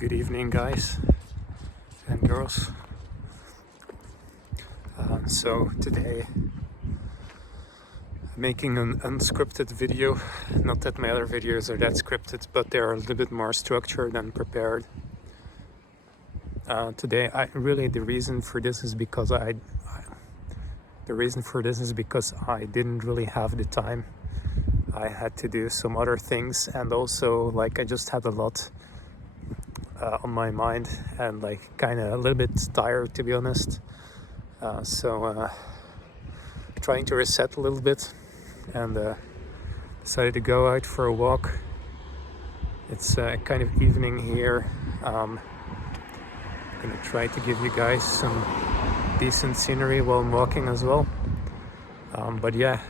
Good evening, guys and girls. So today I'm making an unscripted video. Not that my other videos are that scripted, but they're a little bit more structured and prepared. Today, the reason for this is because I didn't really have the time. I had to do some other things, and also I just had a lot on my mind, and kind of a little bit tired, to be honest. So trying to reset a little bit, and decided to go out for a walk. It's kind of evening here. I'm gonna try to give you guys some decent scenery while I'm walking as well. But yeah,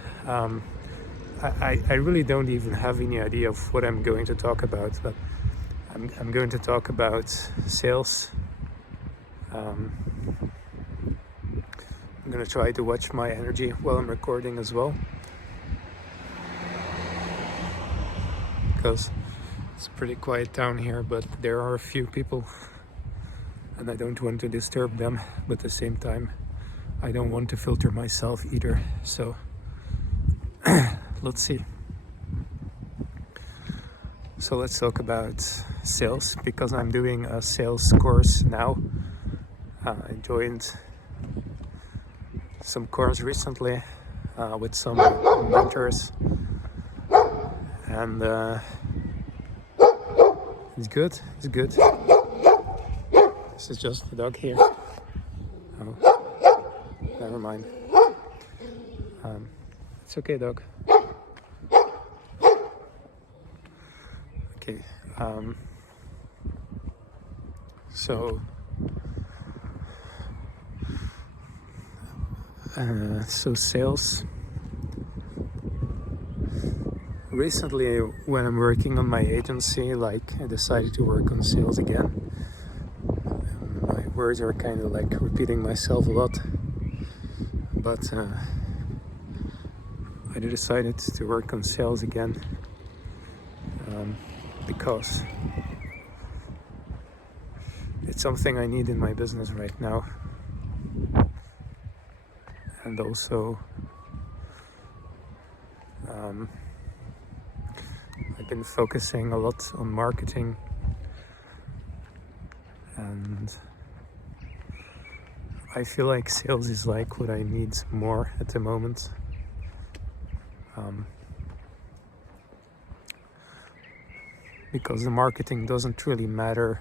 I really don't even have any idea of what I'm going to talk about, but I'm going to talk about sales. I'm going to try to watch my energy while I'm recording as well, because it's pretty quiet down here, but there are a few people and I don't want to disturb them, but at the same time I don't want to filter myself either, so let's see. So let's talk about sales, because I'm doing a sales course now. I joined some course recently with some mentors, and it's good. This is just the dog here. Oh, never mind. It's okay, dog. Okay. So sales. Recently, when I'm working on my agency, I decided to work on sales again. My words are kind of repeating myself a lot, but I decided to work on sales again because it's something I need in my business right now. And also I've been focusing a lot on marketing, and I feel like sales is what I need more at the moment. Because the marketing doesn't really matter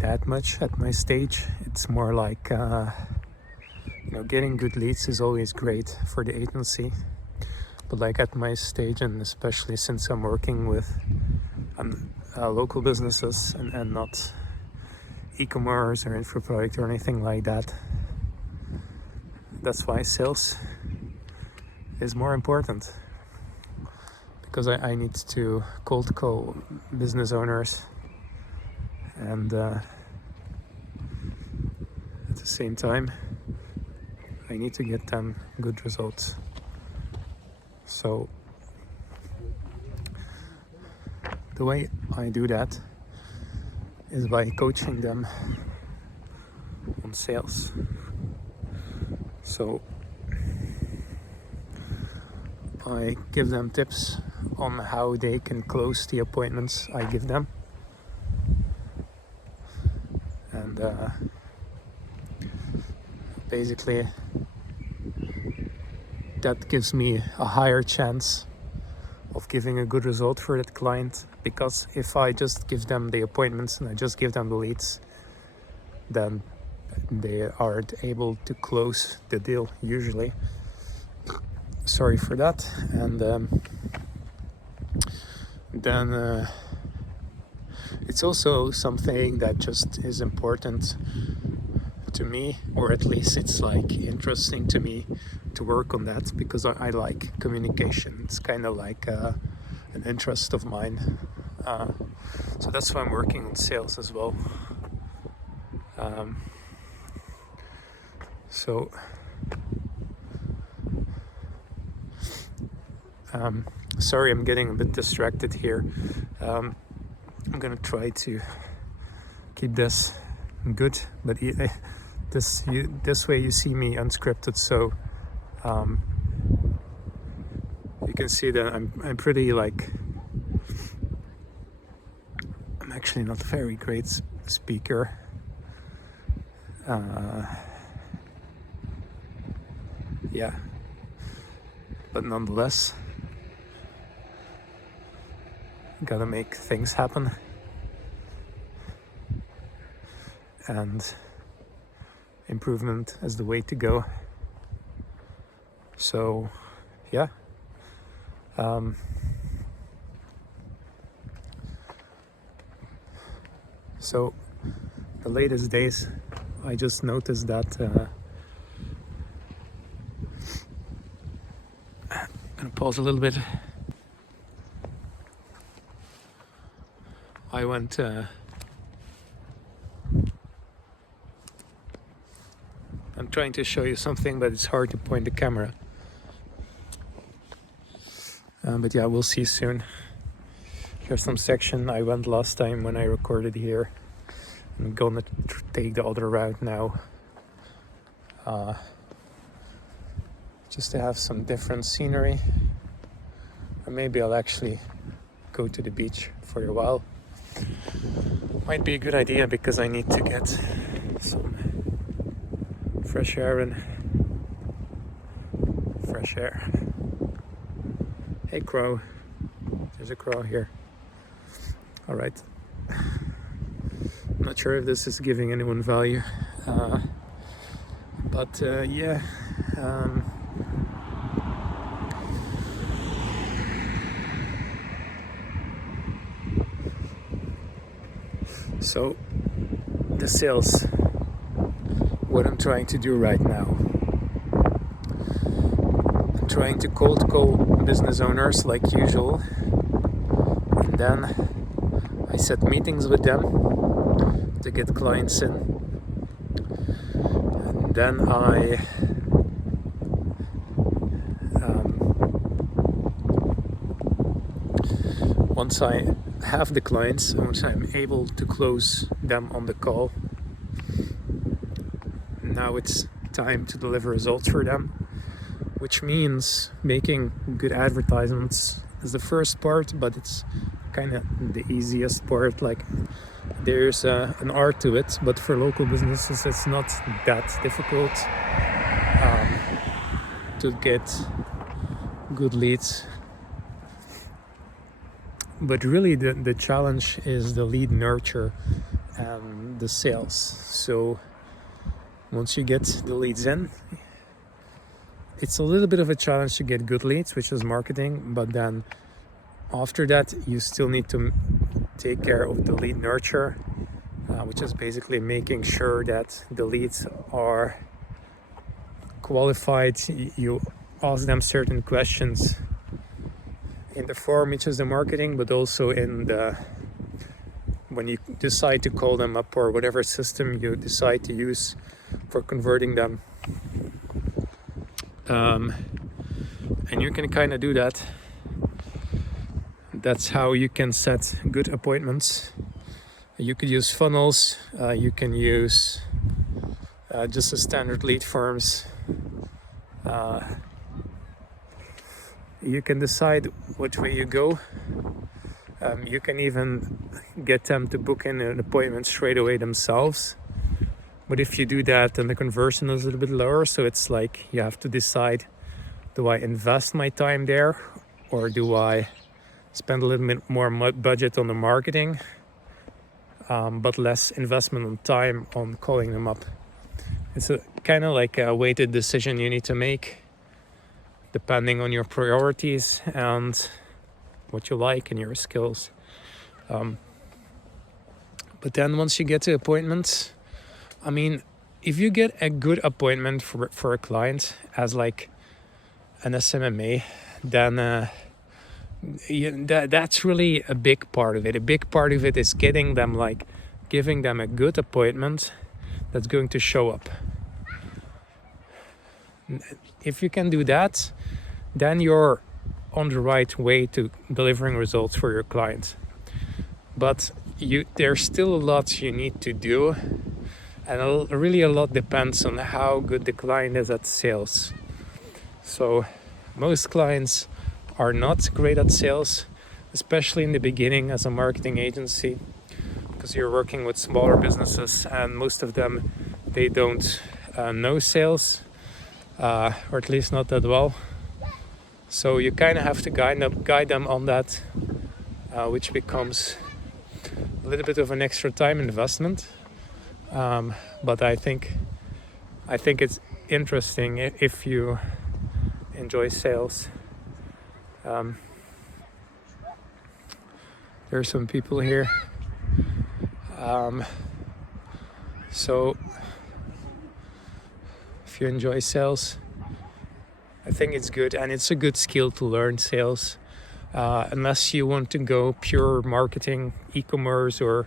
that much at my stage. It's more getting good leads is always great for the agency, but at my stage, and especially since I'm working with local businesses and not e-commerce or info product or anything like that, that's why sales is more important, because I need to cold call business owners, and at the same time I need to get them good results. So the way I do that is by coaching them on sales. So I give them tips on how they can close the appointments I give them, and basically that gives me a higher chance of giving a good result for that client, because if I just give them the appointments and I just give them the leads, then they aren't able to close the deal usually. Sorry for that. And then it's also something that just is important to me, or at least it's interesting to me to work on that, because I like communication. It's kind of an interest of mine, so that's why I'm working on sales as well. Sorry, I'm getting a bit distracted here. I'm gonna try to keep this good, but this way you see me unscripted, so you can see that I'm pretty like, I'm actually not a very great speaker. Yeah, but nonetheless, gotta make things happen, and improvement is the way to go. So yeah, so the latest days I just noticed that I'm gonna pause a little bit. I went I'm trying to show you something, but it's hard to point the camera. But yeah, we'll see soon. Here's some section I went last time when I recorded here. I'm gonna take the other route now. Just to have some different scenery. Or maybe I'll actually go to the beach for a while. Might be a good idea because I need to get some fresh air and fresh air. Hey crow, there's a crow here. All right, I'm not sure if this is giving anyone value, but yeah. So the sales, what I'm trying to do right now, I'm trying to cold call business owners like usual, and then I set meetings with them to get clients in, and then once I have the clients, once I'm able to close them on the call, now it's time to deliver results for them, which means making good advertisements is the first part, but it's kind of the easiest part. Like, there's an art to it, but for local businesses it's not that difficult to get good leads. But really the challenge is the lead nurture and the sales. So once you get the leads in, it's a little bit of a challenge to get good leads, which is marketing, but then after that you still need to take care of the lead nurture, which is basically making sure that the leads are qualified. You ask them certain questions in the form, which is the marketing, but also in the when you decide to call them up, or whatever system you decide to use for converting them. And you can kind of do that. That's how you can set good appointments. You could use funnels, you can use just a standard lead forms. You can decide which way you go. You can even get them to book in an appointment straight away themselves. But if you do that, then the conversion is a little bit lower. So it's like you have to decide, do I invest my time there, or do I spend a little bit more budget on the marketing, but less investment on time on calling them up? It's a kind of like a weighted decision you need to make, depending on your priorities and what you like and your skills. But then once you get to appointments, I mean, if you get a good appointment for a client as like an SMMA, then that's really a big part of it. A big part of it is getting them, like giving them a good appointment that's going to show up. If you can do that, then you're on the right way to delivering results for your client. But there's still a lot you need to do, and really a lot depends on how good the client is at sales. So most clients are not great at sales, especially in the beginning as a marketing agency, because you're working with smaller businesses and most of them, they don't know sales, or at least not that well. So you kind of have to guide them on that, which becomes a little bit of an extra time investment. But I think it's interesting if you enjoy sales. There are some people here. So if you enjoy sales, I think it's good, and it's a good skill to learn sales. Unless you want to go pure marketing, e-commerce, or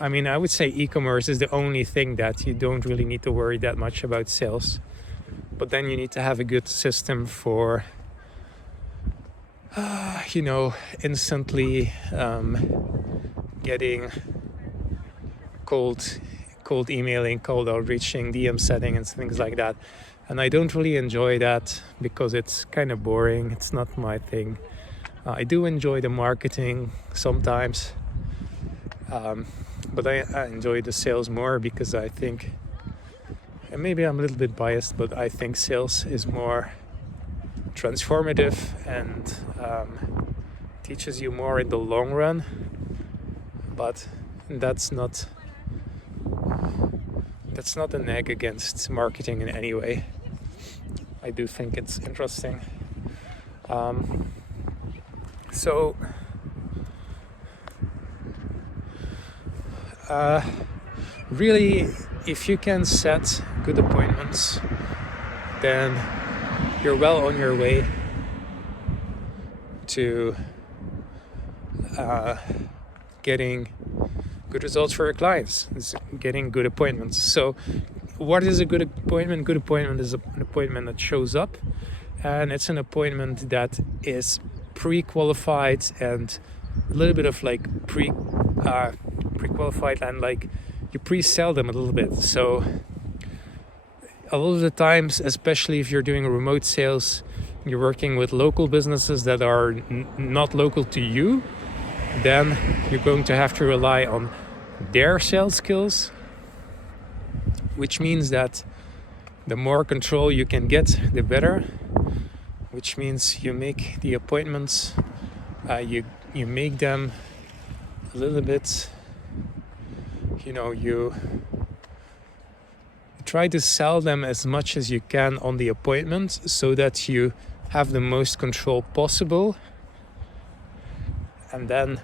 I would say e-commerce is the only thing that you don't really need to worry that much about sales. But then you need to have a good system for, instantly getting cold emailing, cold outreaching, DM setting, and things like that. And I don't really enjoy that because it's kind of boring. It's not my thing. I do enjoy the marketing sometimes, but I enjoy the sales more because I think, and maybe I'm a little bit biased, but I think sales is more transformative and teaches you more in the long run. But that's not a neg against marketing in any way. I do think it's interesting. Really, if you can set good appointments, then you're well on your way to getting good results for your clients. It's getting good appointments. So what is a good appointment? Good appointment is an appointment that shows up, and it's an appointment that is pre-qualified and a little bit of like pre-qualified, and like you pre-sell them a little bit. So a lot of the times, especially if you're doing remote sales, you're working with local businesses that are not local to you, then you're going to have to rely on their sales skills, which means that the more control you can get, the better, which means you make the appointments, you make them a little bit, you try to sell them as much as you can on the appointment so that you have the most control possible. And then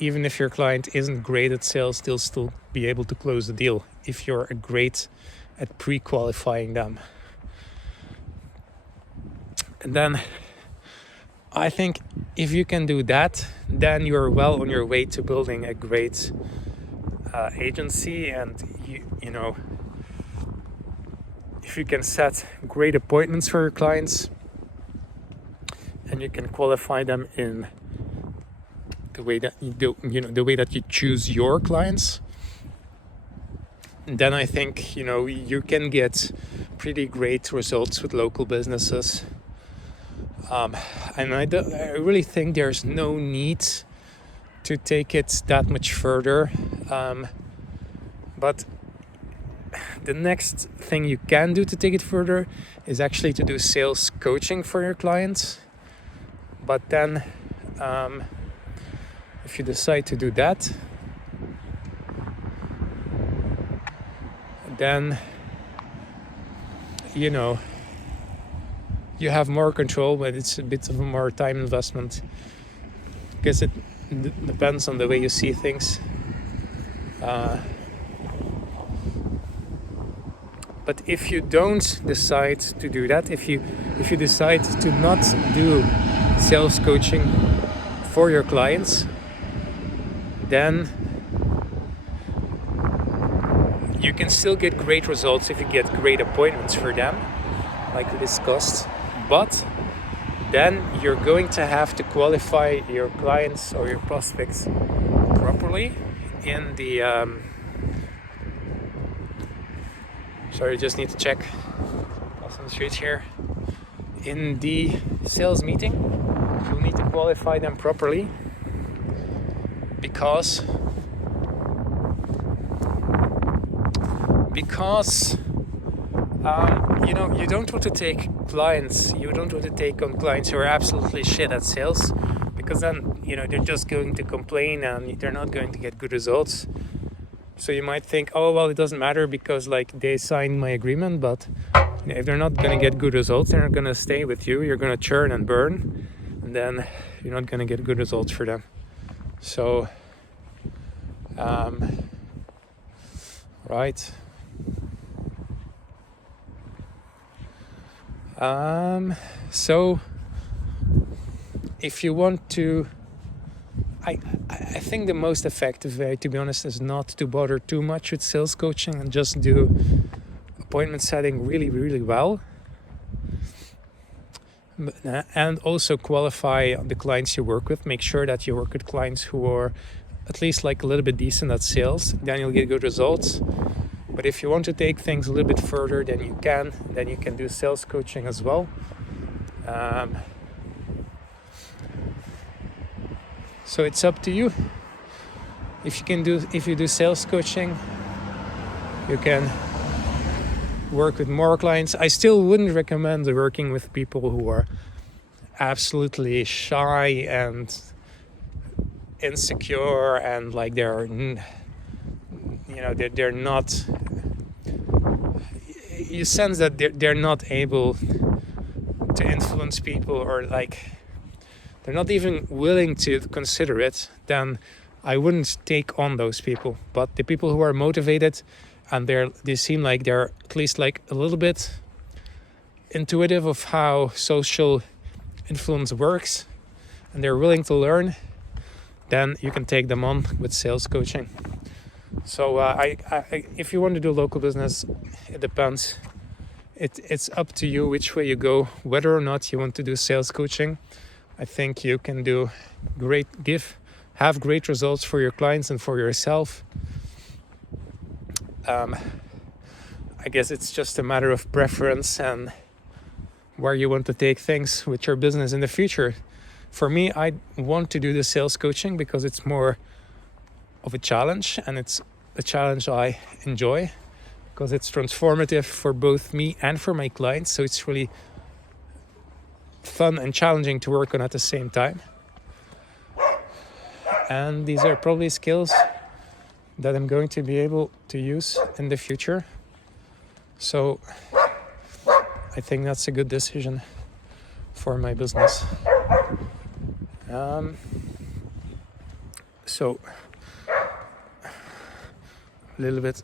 even if your client isn't great at sales, they'll still be able to close the deal if you're great at pre-qualifying them. And then I think if you can do that, then you're well on your way to building a great agency. And if you can set great appointments for your clients and you can qualify them in the way that you do, the way that you choose your clients, then I think you can get pretty great results with local businesses. And I really think there's no need to take it that much further. But the next thing you can do to take it further is actually to do sales coaching for your clients. But then if you decide to do that, then you have more control, but it's a bit of a more time investment because it depends on the way you see things. But if you don't decide to do that, if you decide to not do sales coaching for your clients, then you can still get great results if you get great appointments for them, like we discussed. But then you're going to have to qualify your clients or your prospects properly in the sorry, just need to check on the streets here. In the sales meeting, you'll need to qualify them properly, because you don't want to take on clients who are absolutely shit at sales, because then they're just going to complain and they're not going to get good results. So you might think, oh well, it doesn't matter because they signed my agreement, but if they're not going to get good results, they're not going to stay with you. You're going to churn and burn, and then you're not going to get good results for them. So right. So if you want to, I think the most effective way, to be honest, is not to bother too much with sales coaching and just do appointment setting really, really well. And also qualify the clients you work with. Make sure that you work with clients who are at least a little bit decent at sales. Then you'll get good results. But if you want to take things a little bit further, then you can do sales coaching as well. So it's up to you. If you do sales coaching, you can work with more clients. I still wouldn't recommend working with people who are absolutely shy and insecure and they're not. You sense that they're not able to influence people, or they're not even willing to consider it. Then I wouldn't take on those people. But the people who are motivated and they seem like they're at least a little bit intuitive of how social influence works, and they're willing to learn, then you can take them on with sales coaching. So if you want to do local business, it depends. It's up to you which way you go, whether or not you want to do sales coaching. I think you can have great results for your clients and for yourself. I guess it's just a matter of preference and where you want to take things with your business in the future. For me, I want to do the sales coaching because it's more of a challenge, and it's a challenge I enjoy because it's transformative for both me and for my clients. So it's really fun and challenging to work on at the same time. And these are probably skills that I'm going to be able to use in the future. So I think that's a good decision for my business. So a little bit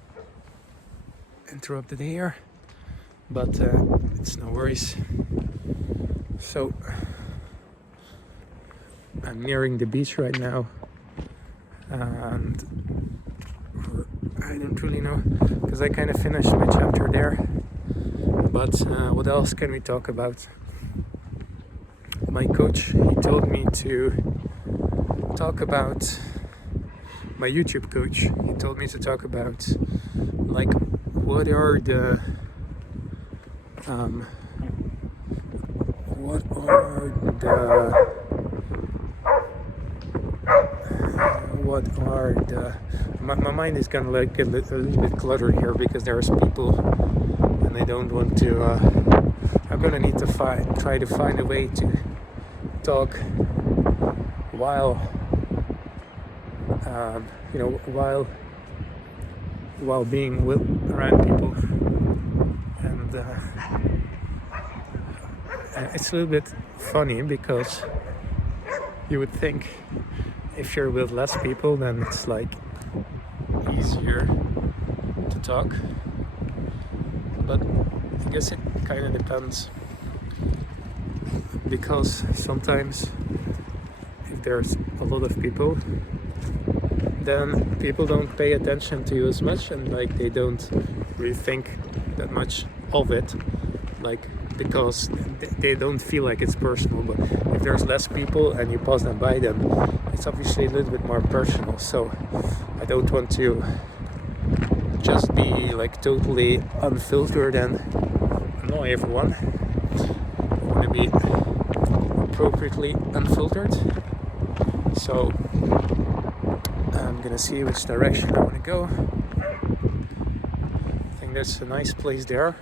interrupted here, but it's no worries. So I'm nearing the beach right now, and I don't really know because I kind of finished my chapter there. But what else can we talk about? My coach, he told me to talk about my YouTube coach. He told me to talk about what are the my mind is kind of a little bit cluttered here because there's people and I don't want to I'm gonna need to try to find a way to talk while while being around people, and it's a little bit funny because you would think if you're with less people then it's easier to talk, but I guess it kind of depends, because sometimes if there's a lot of people then people don't pay attention to you as much, and they don't really think that much of it. because they don't feel like it's personal. But if there's less people and you pass them by, then it's obviously a little bit more personal. So I don't want to just be like totally unfiltered and annoy everyone. I want to be appropriately unfiltered. So I'm gonna see which direction I want to go. I think there's a nice place there.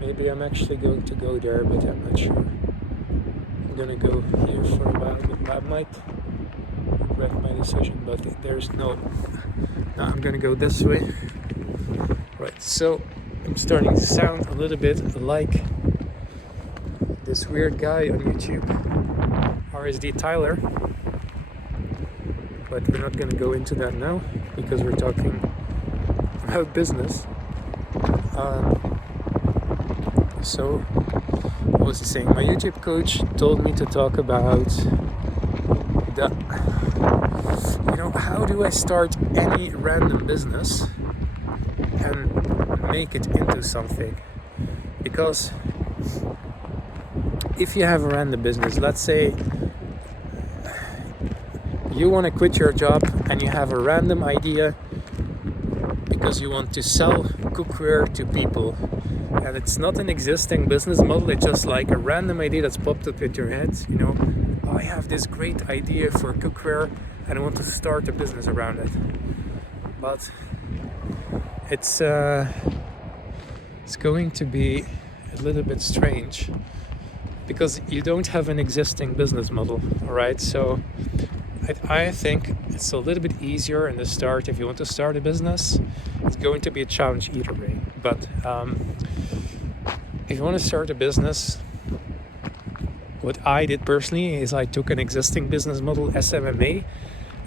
Maybe I'm actually going to go there, but I'm not sure. I'm gonna go here for a while, but I might regret my decision, but there's no... Now I'm gonna go this way. Right, so I'm starting to sound a little bit like this weird guy on YouTube, RSD Tyler. But we're not gonna go into that now, because we're talking about business. So, what was he saying? My YouTube coach told me to talk about how do I start any random business and make it into something? Because if you have a random business, let's say you want to quit your job and you have a random idea because you want to sell cookware to people, and it's not an existing business model, it's just like a random idea that's popped up in your head. I have this great idea for cookware and I want to start a business around it. But it's going to be a little bit strange because you don't have an existing business model, alright? So I think it's a little bit easier in the start. If you want to start a business, it's going to be a challenge either way. But if you want to start a business, what I did personally is I took an existing business model, SMMA,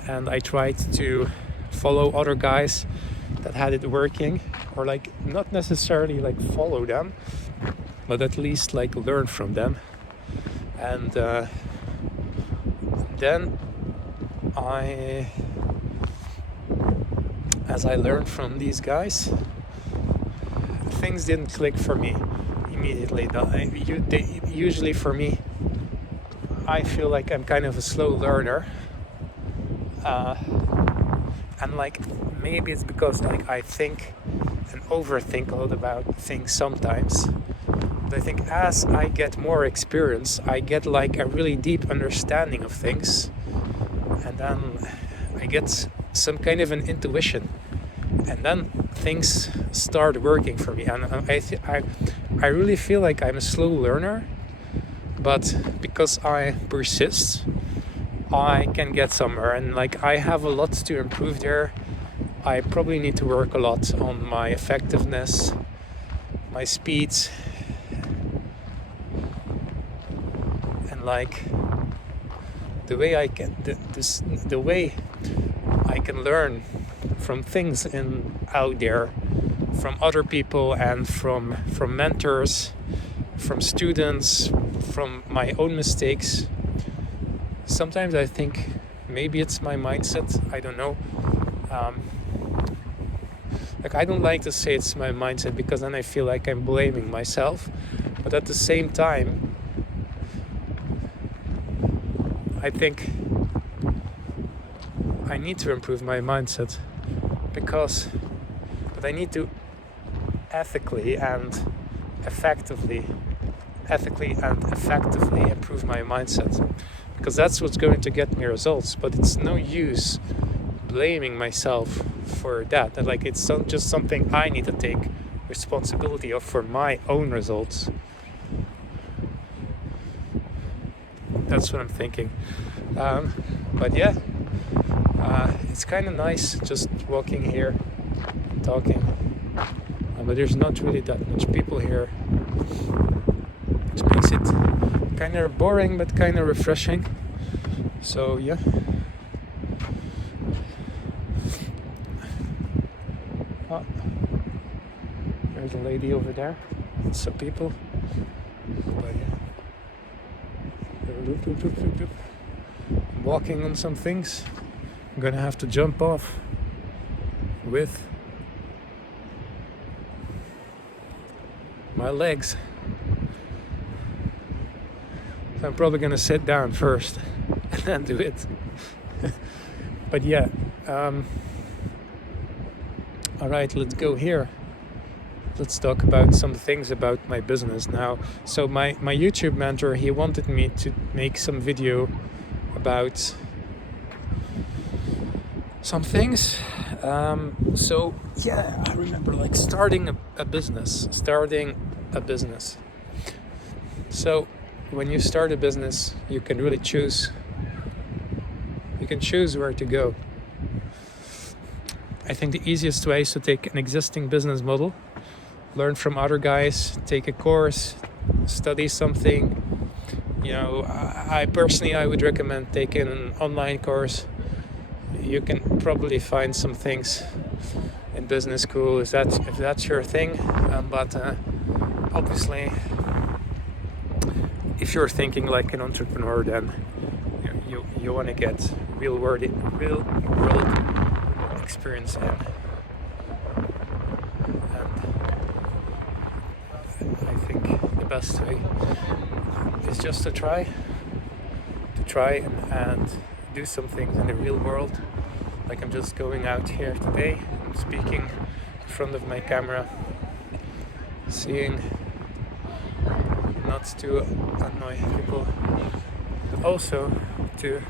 and I tried to follow other guys that had it working, or like not necessarily like follow them, but at least like learn from them. And then as I learned from these guys, things didn't click for me immediately. Usually for me, I feel like I'm kind of a slow learner, and like maybe it's because like I think and overthink a lot about things sometimes. But I think as I get more experience, I get like a really deep understanding of things, and then I get some kind of an intuition, and then things start working for me. And I really feel like I'm a slow learner, but because I persist, I can get somewhere. And like I have a lot to improve there. I probably need to work a lot on my effectiveness, my speed, and like the way I can learn from things out there, from other people and from mentors, from students, from my own mistakes. Sometimes I think maybe it's my mindset, I don't know. Like I don't like to say it's my mindset because then I feel like I'm blaming myself. But at the same time, I think I need to improve my mindset but I need to ethically and effectively improve my mindset, because that's what's going to get me results. But it's no use blaming myself for that. And like it's just something I need to take responsibility of for my own results. That's what I'm thinking. But yeah, it's kind of nice just walking here, talking. But there's not really that much people here, which makes it kind of boring but kind of refreshing. So yeah. Oh, there's a lady over there. Some people. But yeah. I'm walking on some things. I'm gonna have to jump off with my legs. So I'm probably gonna sit down first and then do it. But yeah, all right, let's go here. Let's talk about some things about my business now. So my YouTube mentor, he wanted me to make some video about some things. So yeah, I remember like starting a business. So when you start a business, you can really choose. You can choose where to go. I think the easiest way is to take an existing business model, learn from other guys, take a course, study something. You know, I personally would recommend taking an online course. You can probably find some things in business school if that's your thing. But obviously, if you're thinking like an entrepreneur, then you want to get real world experience in. And I think the best way is just to try and do some things in the real world. Like I'm just going out here today, I'm speaking in front of my camera, seeing, not to annoy people, but also to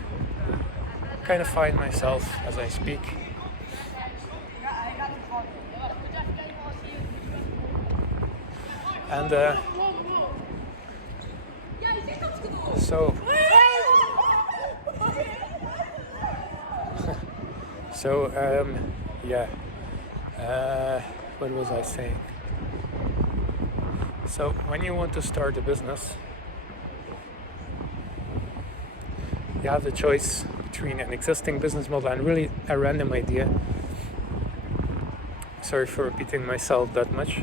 kind of find myself as I speak. And what was I saying? So when you want to start a business, you have the choice between an existing business model and really a random idea. Sorry for repeating myself that much.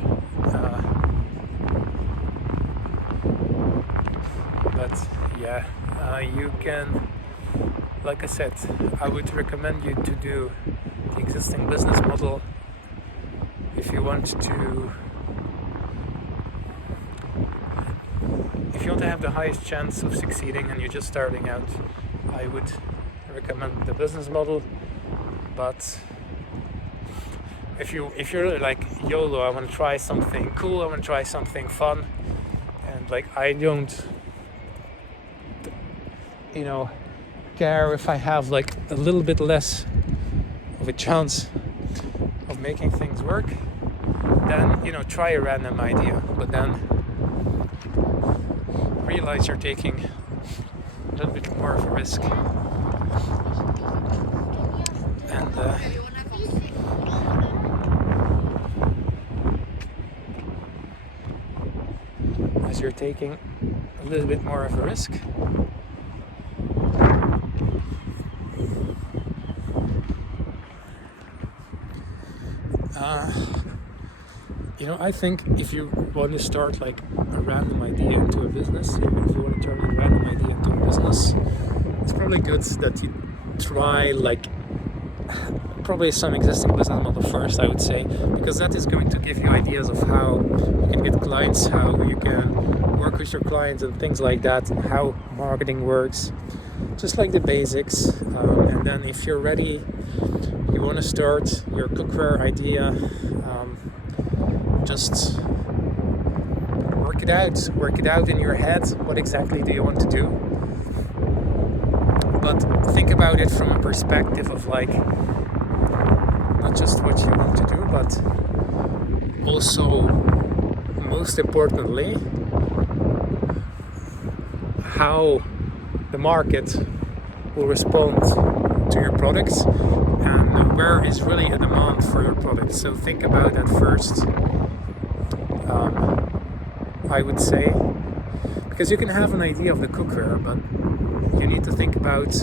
But yeah, you can, like I said, I would recommend you to do the existing business model if you want to have the highest chance of succeeding and you're just starting out. I would recommend the business model. But if you're really like YOLO, I want to try something cool, I want to try something fun, and like I don't care if I have like a little bit less of a chance of making things work, then try a random idea, but then realize you're taking a little bit more of a risk. And as you're taking a little bit more of a risk, I think if you want to start like a random idea into a business, if you want to turn a random idea into a business, it's probably good that you try like probably some existing business model first, I would say, because that is going to give you ideas of how you can get clients, how you can work with your clients and things like that, and how marketing works, just like the basics. And then if you're ready, you want to start your cookware idea, just work it out in your head. What exactly do you want to do? But think about it from a perspective of like not just what you want to do, but also, most importantly, how the market will respond to your products and where is really a demand for your products. So think about that first. I would say, because you can have an idea of the cookware, but you need to think about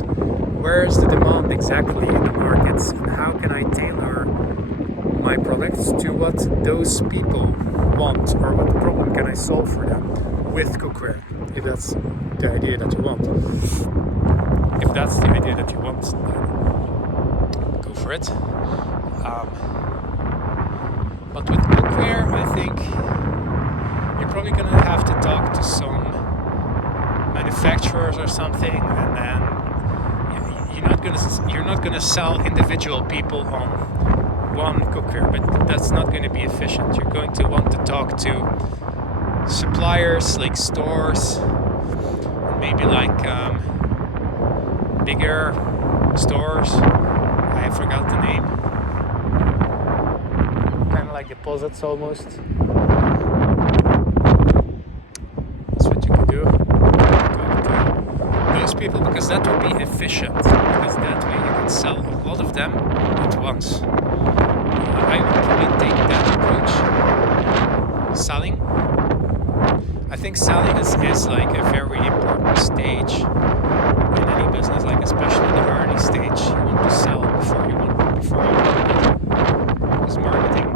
where is the demand exactly in the markets and how can I tailor my products to what those people want, or what problem can I solve for them with cookware, if that's the idea that you want. If that's the idea that you want, then go for it. But with cookware, I think probably gonna have to talk to some manufacturers or something, and then you're not gonna sell individual people on one cookware, but that's not going to be efficient. You're going to want to talk to suppliers like stores, maybe like bigger stores. I forgot the name. Kind of like deposits almost. That's what you could do. Talk to those people, because that would be efficient. Because that way you can sell a lot of them at once. I would probably take that approach. Selling. I think selling is like a very important stage in any business, like especially the early stage. You want to sell before you market. Because marketing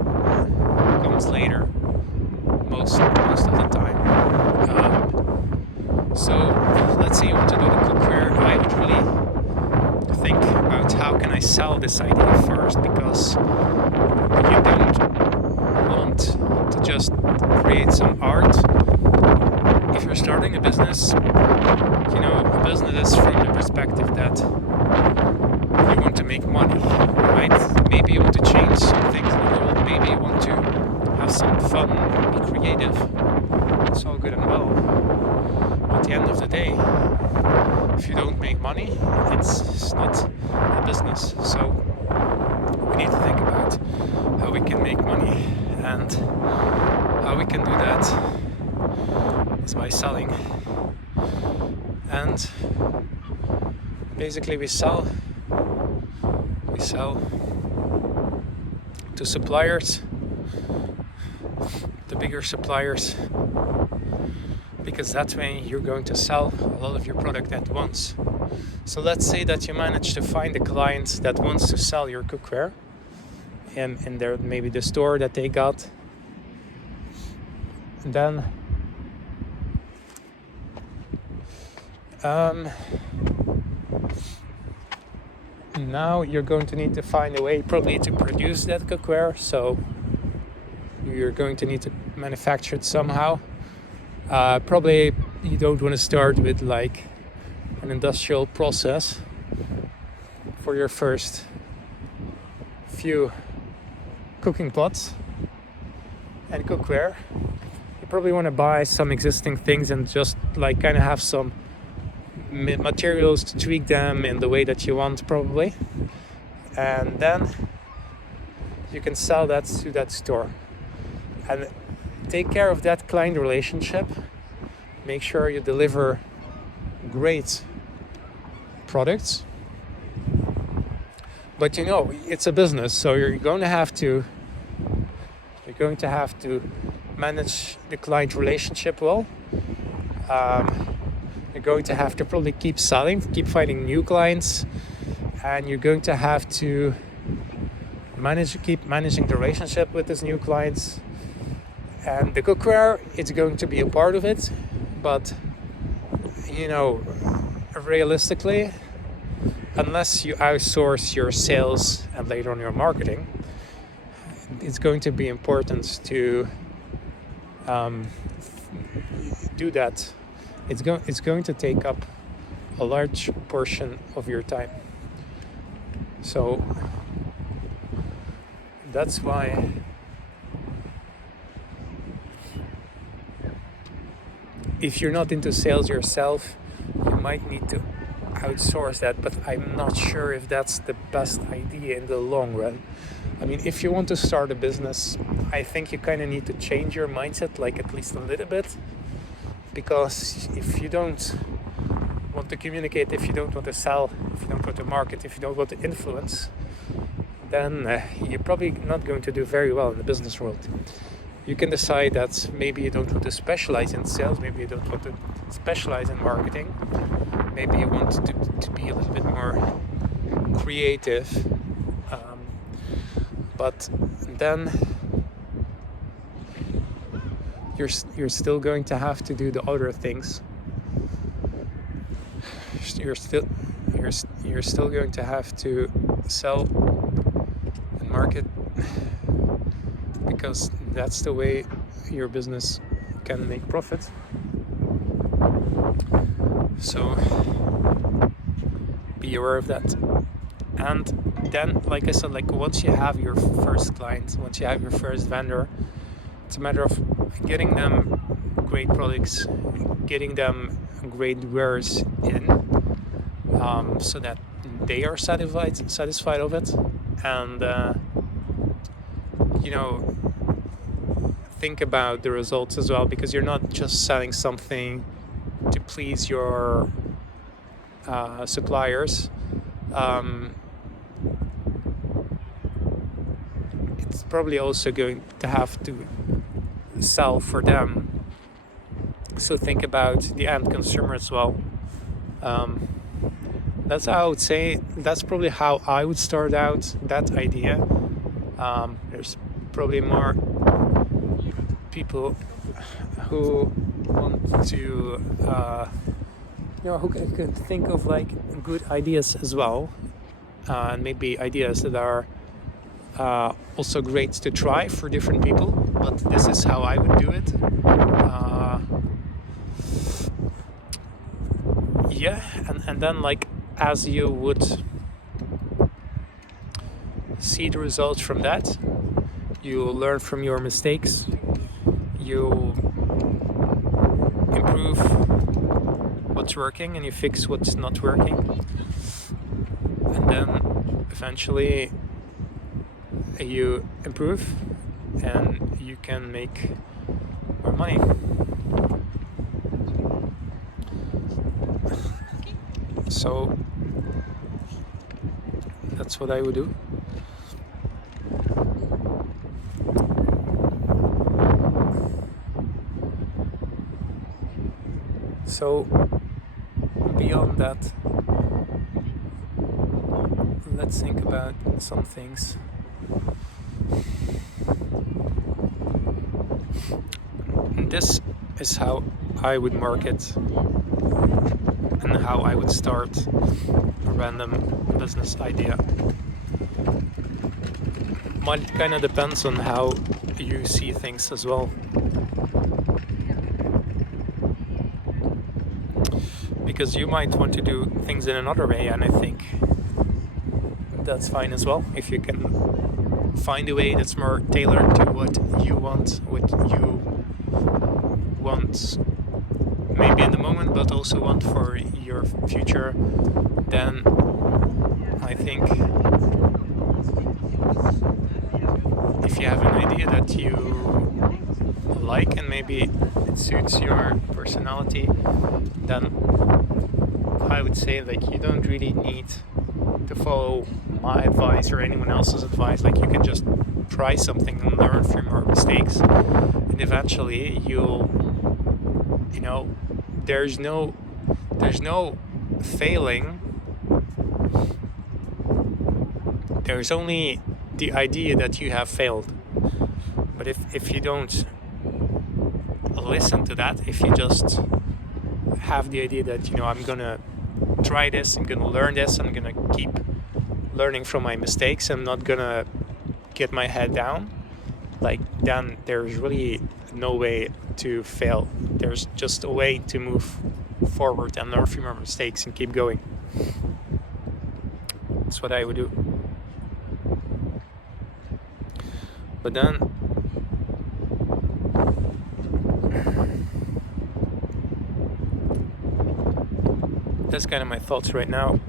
comes later, most of the time. So let's say you want to do the cookware. I would really think about how can I sell this idea first, because you don't want to just create some art. If you're starting a business, a business is from the perspective that you want to make money, right? Maybe you want to change some things in the world, maybe you want to have some fun, be creative. It's all good and well. But at the end of the day, if you don't make money, it's not a business. So we need to think about how we can make money, and how we can do that is by selling. And basically we sell to suppliers, the bigger suppliers, because that's when you're going to sell a lot of your product at once. So let's say that you manage to find a client that wants to sell your cookware in their, maybe the store that they got. And then now you're going to need to find a way probably to produce that cookware. So you're going to need to manufacture it somehow. Probably you don't want to start with like an industrial process for your first few cooking pots and cookware. You probably want to buy some existing things and just like kind of have some materials to tweak them in the way that you want, probably, and then you can sell that to that store and take care of that client relationship. Make sure you deliver great products, but it's a business, so you're going to have to manage the client relationship well. You're going to have to probably keep selling, keep finding new clients, and you're going to have to keep managing the relationship with these new clients. And the cookware, it's going to be a part of it, but realistically, unless you outsource your sales and later on your marketing, it's going to be important to do that. It's going to take up a large portion of your time. So that's why if you're not into sales yourself, you might need to outsource that, but I'm not sure if that's the best idea in the long run. I mean, if you want to start a business, I think you kind of need to change your mindset, like at least a little bit. Because if you don't want to communicate, if you don't want to sell, if you don't want to market, if you don't want to influence, then you're probably not going to do very well in the business world. You can decide that maybe you don't want to specialize in sales, maybe you don't want to specialize in marketing, maybe you want to be a little bit more creative, but then you're still going to have to do the other things. You're still going to have to sell and market, because that's the way your business can make profit. So be aware of that. And then, like I said, like once you have your first client, once you have your first vendor, it's a matter of getting them great products, getting them great wares in, so that they are satisfied of it, and think about the results as well, because you're not just selling something to please your suppliers. It's probably also going to have to sell for them, so think about the end consumer as well. That's how I would say, that's probably how I would start out that idea. There's probably more people who want to who can think of like good ideas as well, and maybe ideas that are also great to try for different people, but this is how I would do it. And then, like, as you would see the results from that, you learn from your mistakes, you improve what's working and you fix what's not working, and then eventually you improve and you can make more money. So that's what I would do. So beyond that, let's think about some things. And this is how I would market and how I would start a random business idea. Might kind of depends on how you see things as well. Because you might want to do things in another way, and I think that's fine as well. If you can find a way that's more tailored to what you want, maybe in the moment, but also want for your future, then I think if you have an idea that you like and maybe it suits your personality, then I would say like you don't really need to follow my advice or anyone else's advice. Like you can just try something and learn from your mistakes, and eventually there's no failing. There's only the idea that you have failed. But if you don't listen to that, if you just have the idea that I'm gonna try this, I'm gonna learn this, I'm gonna keep learning from my mistakes, I'm not gonna get my head down, like then there's really no way to fail. There's just a way to move forward and learn from your mistakes and keep going. That's what I would do. But then that's kind of my thoughts right now.